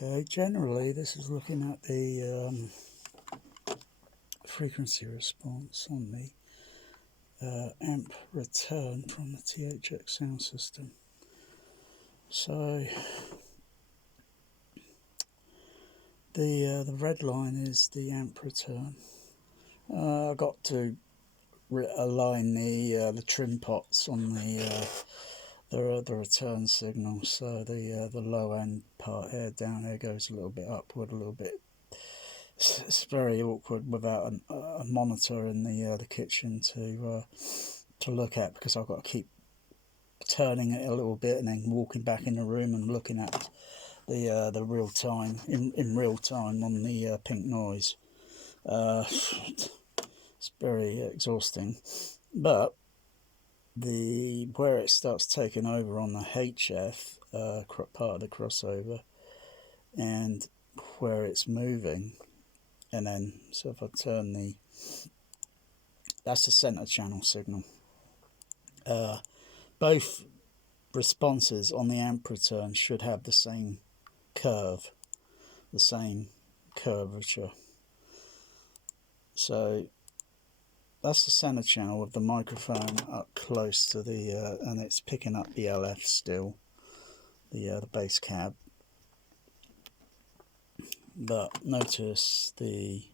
Okay, generally this is looking at the frequency response on the amp return from the THX sound system. So the red line is the amp return. I got to align the trim pots on the return signal, so the low end part here down here goes a little bit upward, a little bit. It's very awkward without a monitor in the kitchen to look at, because I've got to keep turning it a little bit and then walking back in the room and looking at the real time in real time on the pink noise. It's very exhausting, but where it starts taking over on the HF part of the crossover, and where it's moving, and then so if I turn that's the center channel signal. Both responses on the amp return should have the same curve, the same curvature. So that's the center channel with the microphone up close to the and it's picking up the LF still, the bass cab. But notice hang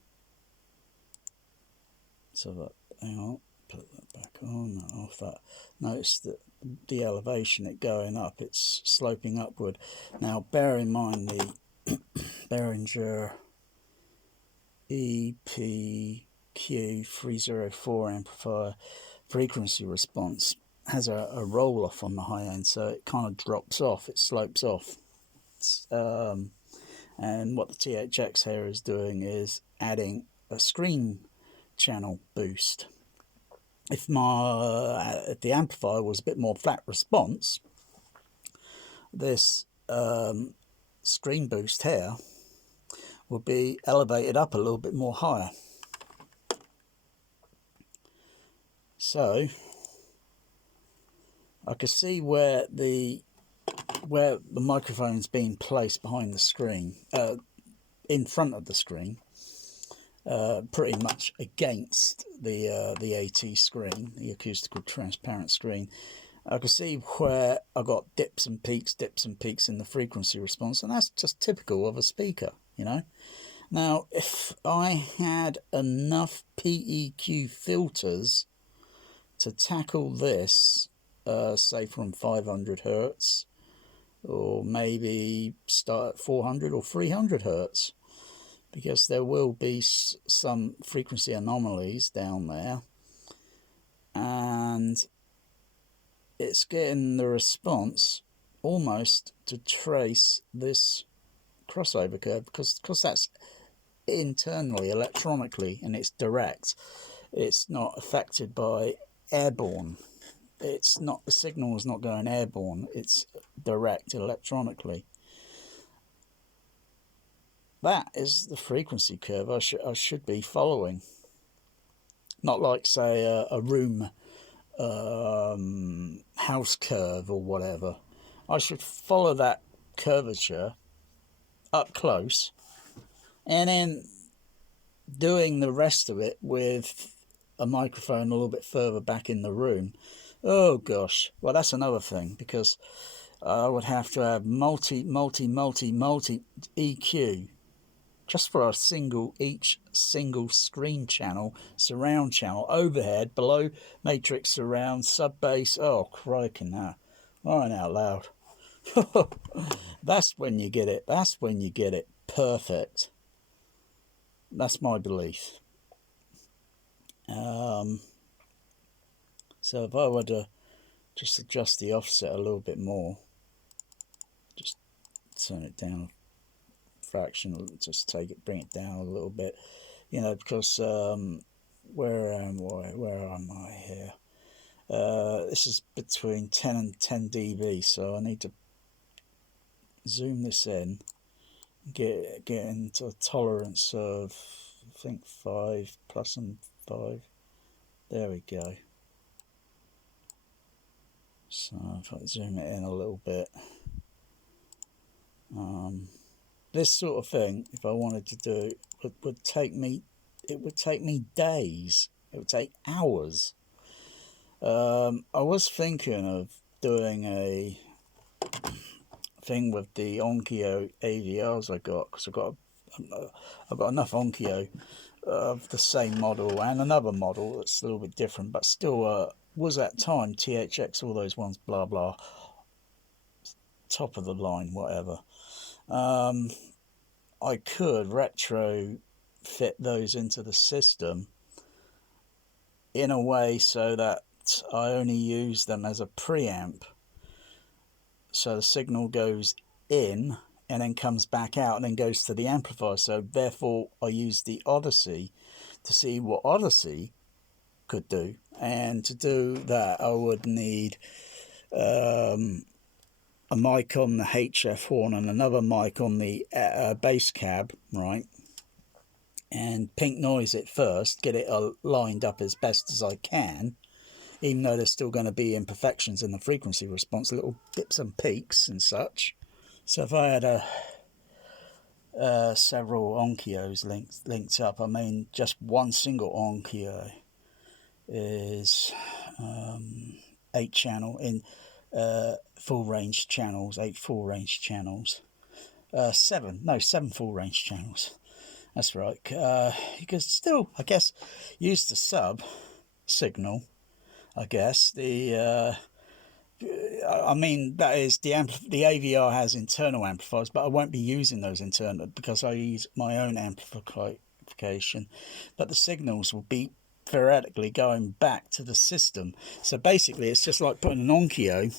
on, put that back on, off that. Notice that the elevation, it going up, it's sloping upward. Now bear in mind the Behringer PEQ 304 amplifier frequency response has a roll off on the high end, so it kind of drops off, it slopes off. And what the THX here is doing is adding a screen channel boost. If the amplifier was a bit more flat response, this screen boost here will be elevated up a little bit more higher. So I can see where the microphone's being placed behind the screen, in front of the screen, pretty much against the AT screen, the acoustical transparent screen. I can see where I got dips and peaks in the frequency response, and that's just typical of a speaker, you know. Now, if I had enough PEQ filters to tackle this, say from 500 hertz, or maybe start at 400 or 300 hertz, because there will be some frequency anomalies down there, and it's getting the response almost to trace this crossover curve, because that's internally electronically, and it's direct. It's not affected by airborne. It's not, the signal is not going airborne, it's direct electronically. That is the frequency curve I should be following. Not like, say, a room house curve or whatever. I should follow that curvature up close, and then doing the rest of it with a microphone a little bit further back in the room. Oh gosh, well, that's another thing, because I would have to have multi EQ just for each single screen channel, surround channel, overhead, below matrix surround, sub bass. Oh crikey, now, right out loud. That's when you get it. That's when you get it perfect. That's my belief. So if I were to just adjust the offset a little bit more, just turn it down a fraction, just bring it down a little bit, you know, because where am I here? This is between 10 and 10 dB, so I need to zoom this in, get into a tolerance of, I think, 5 plus and 5. There we go. So if I zoom it in a little bit, this sort of thing, if I wanted to do, would take me, it would take me days. It would take hours. I was thinking of doing a thing with the Onkyo AVRs I got, because I've got enough Onkyo of the same model and another model that's a little bit different, but still was at time THX, all those ones, blah blah, top of the line, whatever. I could retro fit those into the system in a way so that I only use them as a preamp, so the signal goes in and then comes back out and then goes to the amplifier. So therefore I use the Audyssey to see what Audyssey could do, and to do that I would need a mic on the HF horn and another mic on the bass cab, right, and pink noise it first, get it lined up as best as I can, even though there's still going to be imperfections in the frequency response, little dips and peaks and such. So if I had several Onkyos linked up, I mean, just one single Onkyo is 8 channel in full range channels, 8 full range channels, 7 full range channels. That's right. You could still, I guess, use the sub signal. I guess I mean, that is the AVR has internal amplifiers, but I won't be using those internal because I use my own amplification. But the signals will be theoretically going back to the system. So basically, it's just like putting an Onkyo.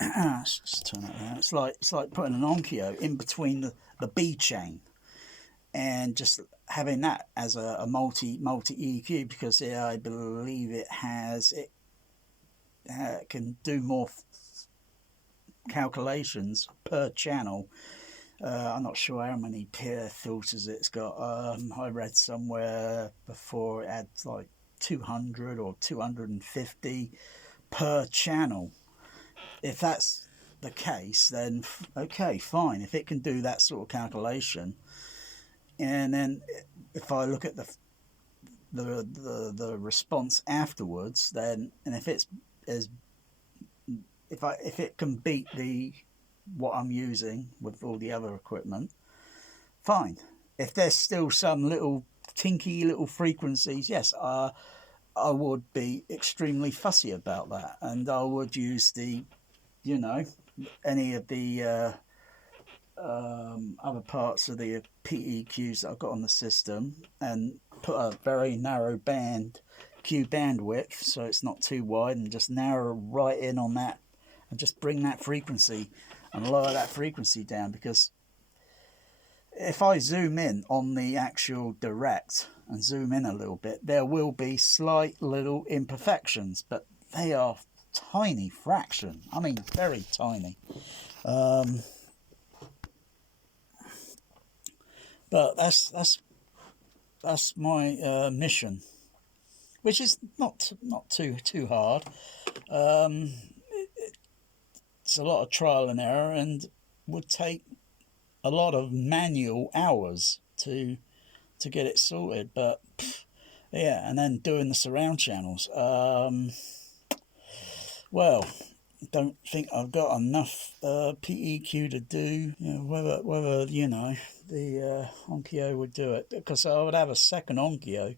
Let's just turn it around. It's like putting an Onkyo in between the B chain, and just having that as a multi EQ, because I believe it can do more calculations per channel. I'm not sure how many peer filters it's got. I read somewhere before it had like 200 or 250 per channel. If that's the case, then okay, fine. If it can do that sort of calculation, and then if I look at the response afterwards, then, and if it's if it can beat what I'm using with all the other equipment, fine. If there's still some little tinky little frequencies, yes, I would be extremely fussy about that, and I would use the, you know, any of the other parts of the PEQs that I've got on the system, and put a very narrow band Q bandwidth so it's not too wide, and just narrow right in on that, and just bring that frequency and lower that frequency down. Because if I zoom in on the actual direct and zoom in a little bit, there will be slight little imperfections, but they are tiny fraction. I mean, very tiny. But that's my mission, which is not too hard. It's a lot of trial and error, and would take a lot of manual hours to get it sorted. But yeah, and then doing the surround channels. Well, don't think I've got enough PEQ to do. You know, whether you know the Onkyo would do it, because I would have a second Onkyo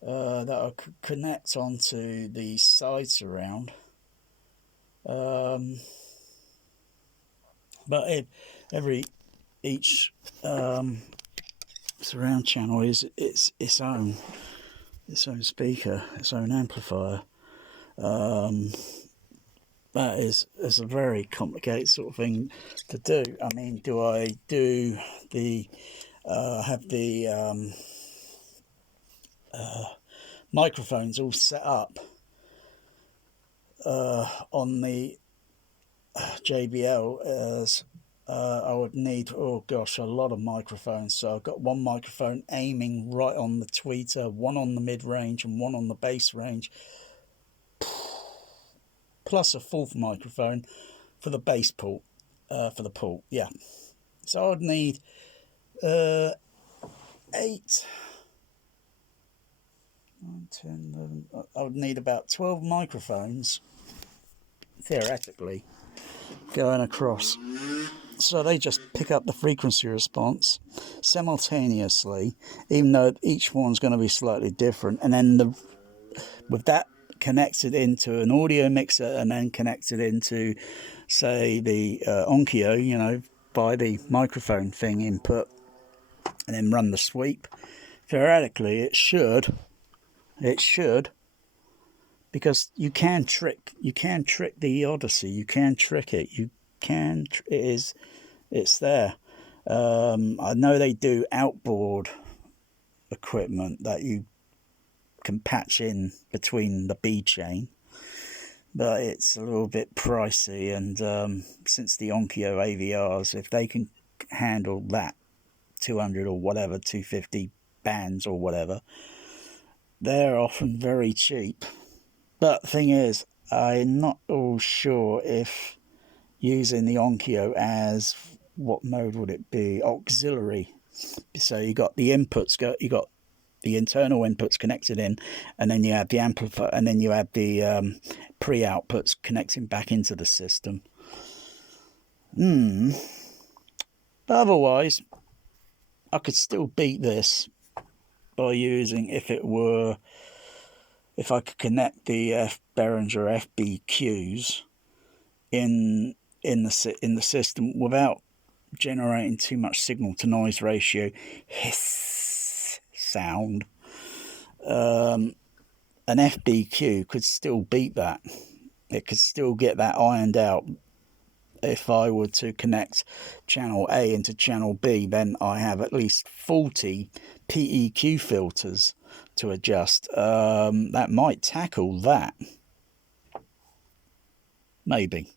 that I could connect onto the side surround. But each surround channel is its own speaker, its own amplifier. That is a very complicated sort of thing to do. I mean, do I do the have the microphones all set up on the JBL as I would need, oh gosh, a lot of microphones. So I've got one microphone aiming right on the tweeter, one on the mid range and one on the bass range. plus a fourth microphone for the bass port, for the port. Yeah, so I'd need 8, 9, 10, 11. I would need about 12 microphones, theoretically, going across. So they just pick up the frequency response simultaneously, even though each one's going to be slightly different. And then with that connected into an audio mixer and then connected into, say, the Onkyo, you know, by the microphone thing input, and then run the sweep. Theoretically, it should, because you can trick the Odyssey. You can trick it. It's there. I know they do outboard equipment that you can patch in between the B chain, but it's a little bit pricey. And since the Onkyo AVRs, if they can handle that 200 or whatever, 250 bands or whatever, they're often very cheap. But the thing is, I'm not all sure if using the Onkyo as, what mode would it be? Auxiliary. So you got the inputs, you got the internal inputs connected in, and then you have the amplifier, and then you have the pre-outputs connecting back into the system. But otherwise, I could still beat this by using, if I could connect the Behringer FBQs in the system without generating too much signal to noise ratio hiss sound. An FBQ could still beat that. It could still get that ironed out. If I were to connect channel A into channel B, then I have at least 40 PEQ filters to adjust. That might tackle that. Maybe.